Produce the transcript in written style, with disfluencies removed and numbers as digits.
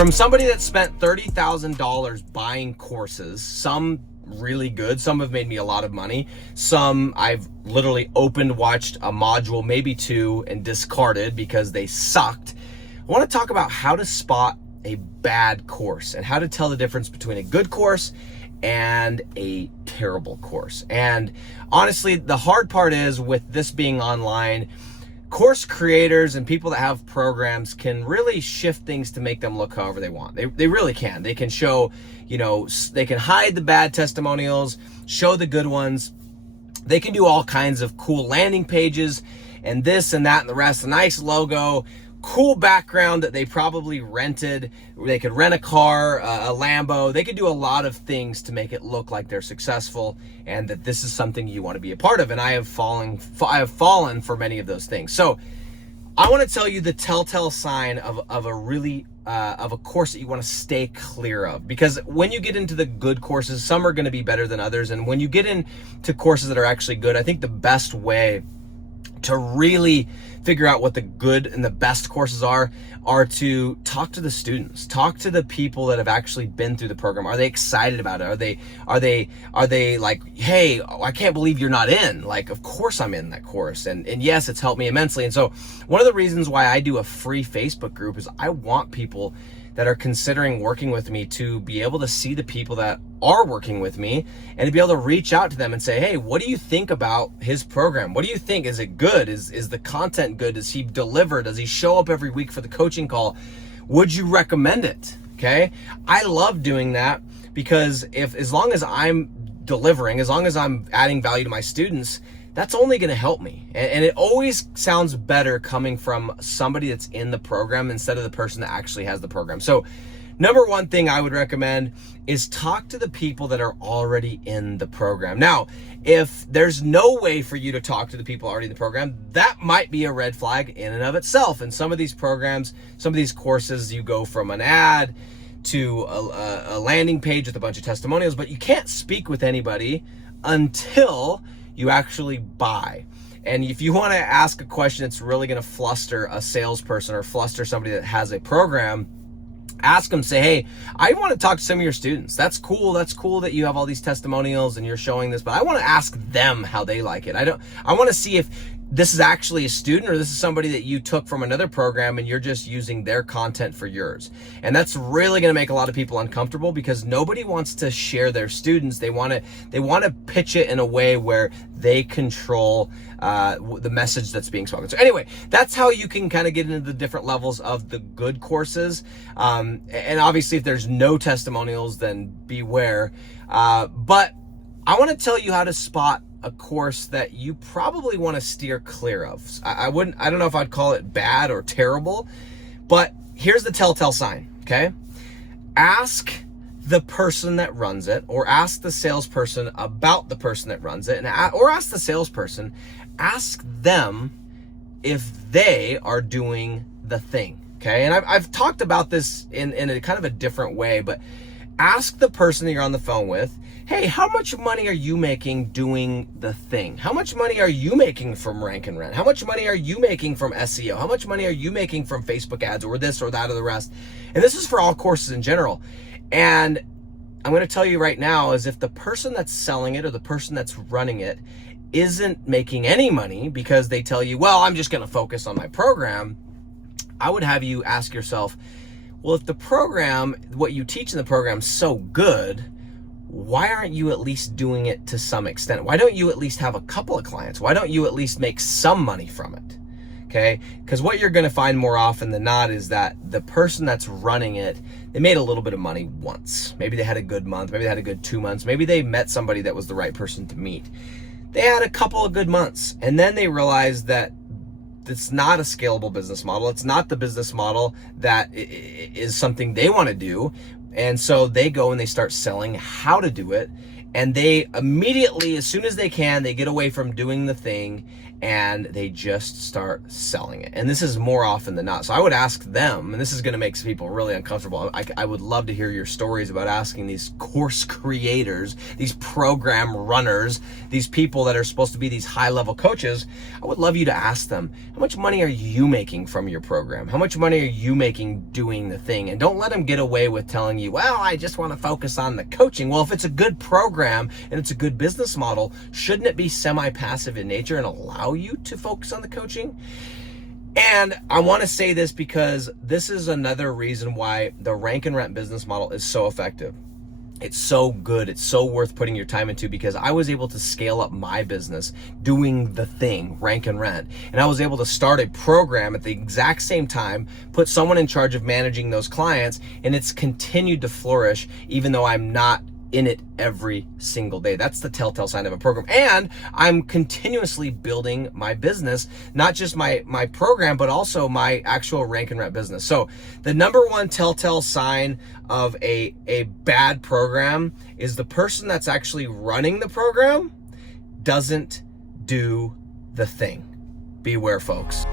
From somebody that spent $30,000 buying courses, some really good, some have made me a lot of money, some I've literally opened, watched a module, maybe two, and discarded because they sucked. I want to talk about how to spot a bad course and how to tell the difference between a good course and a terrible course. And honestly, the hard part is, with this being online, course creators and people that have programs can really shift things to make them look however they want. They really can. They can show, they can hide the bad testimonials, show the good ones. They can do all kinds of cool landing pages and this and that and the rest, a nice logo, cool background that they probably rented. They could rent a car, a Lambo. They could do a lot of things to make it look like they're successful and that this is something you want to be a part of. And I have fallen for many of those things. So I want to tell you the telltale sign of a course that you want to stay clear of, because when you get into the good courses, some are going to be better than others. And when you get into courses that are actually good, I think the best way to really figure out what the good and the best courses are to talk to the students, talk to the people that have actually been through the program. Are they excited about it? Are they like, hey, I can't believe you're not in? Like, of course I'm in that course. And yes, it's helped me immensely. And so one of the reasons why I do a free Facebook group is I want people that are considering working with me to be able to see the people that are working with me and to be able to reach out to them and say, hey, what do you think about his program? What do you think? Is it good? Is the content good? Does he deliver? Does he show up every week for the coaching call? Would you recommend it? Okay. I love doing that because as long as I'm delivering, as long as I'm adding value to my students, that's only going to help me. And it always sounds better coming from somebody that's in the program instead of the person that actually has the program. So number one thing I would recommend is talk to the people that are already in the program. Now, if there's no way for you to talk to the people already in the program, that might be a red flag in and of itself. And some of these programs, some of these courses, you go from an ad to a landing page with a bunch of testimonials, but you can't speak with anybody until you actually buy. And if you want to ask a question that's really going to fluster a salesperson or fluster somebody that has a program, ask them, say, hey, I want to talk to some of your students. That's cool. That's cool that you have all these testimonials and you're showing this, but I want to ask them how they like it. I want to see if this is actually a student or this is somebody that you took from another program and you're just using their content for yours. And that's really going to make a lot of people uncomfortable because nobody wants to share their students. They want to pitch it in a way where they control the message that's being spoken. So anyway, that's how you can kind of get into the different levels of the good courses. And obviously if there's no testimonials, then beware. But I want to tell you how to spot a course that you probably want to steer clear of. I don't know if I'd call it bad or terrible, but here's the telltale sign, okay? Ask the person that runs it, or ask the salesperson about the person that runs it, or ask the salesperson, ask them if they are doing the thing, okay? And I've talked about this in a kind of a different way, but ask the person that you're on the phone with, hey, how much money are you making doing the thing? How much money are you making from Rank and Rent? How much money are you making from SEO? How much money are you making from Facebook ads or this or that or the rest? And this is for all courses in general. And I'm going to tell you right now is if the person that's selling it or the person that's running it isn't making any money because they tell you, well, I'm just going to focus on my program, I would have you ask yourself, well, if the program, what you teach in the program is so good, why aren't you at least doing it to some extent? Why don't you at least have a couple of clients? Why don't you at least make some money from it? Okay, because what you're going to find more often than not is that the person that's running it, they made a little bit of money once. Maybe they had a good month, maybe they had a good 2 months, maybe they met somebody that was the right person to meet. They had a couple of good months, and then they realized that it's not a scalable business model. It's not the business model that is something they want to do. And so they go and they start selling how to do it. And they immediately, as soon as they can, they get away from doing the thing and they just start selling it. And this is more often than not. So I would ask them, and this is going to make some people really uncomfortable. I would love to hear your stories about asking these course creators, these program runners, these people that are supposed to be these high-level coaches. I would love you to ask them, how much money are you making from your program? How much money are you making doing the thing? And don't let them get away with telling you, well, I just want to focus on the coaching. Well, if it's a good program and it's a good business model, shouldn't it be semi-passive in nature and allow you to focus on the coaching? And I want to say this because this is another reason why the rank and rent business model is so effective. It's so good. It's so worth putting your time into, because I was able to scale up my business doing the thing, rank and rent. And I was able to start a program at the exact same time, put someone in charge of managing those clients, and it's continued to flourish even though I'm not in it every single day. That's the telltale sign of a program. And I'm continuously building my business, not just my program, but also my actual rank and rent business. So the number one telltale sign of a bad program is the person that's actually running the program doesn't do the thing. Beware, folks.